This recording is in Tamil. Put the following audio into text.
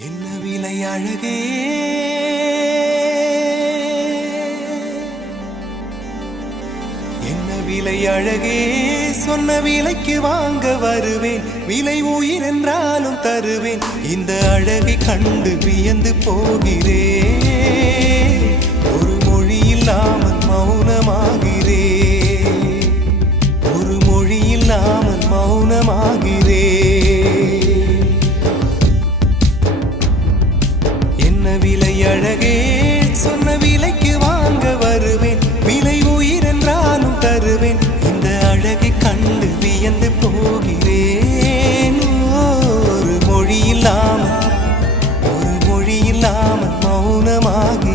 என்ன விலை அழகே என்ன விலை அழகே சொன்ன விலைக்கு வாங்க வருவேன் விலை உயிர் என்றாலும் தருவேன் இந்த அழகை கண்டு வியந்து போகிறேன் ஒரு மொழி இல்லாமல் மௌனமாகிறேன் ஒரு மொழி இல்லாமல் மௌனமாகிறேன் என்ன விலை அழகே சொன்ன விலைக்கு வாங்க வருவேன் விலை உயிர் என்றாலும் தருவேன் இந்த அழகை கண்டு வியந்து போகிறேன் ஒரு மொழி இல்லாமல் மௌனமாகி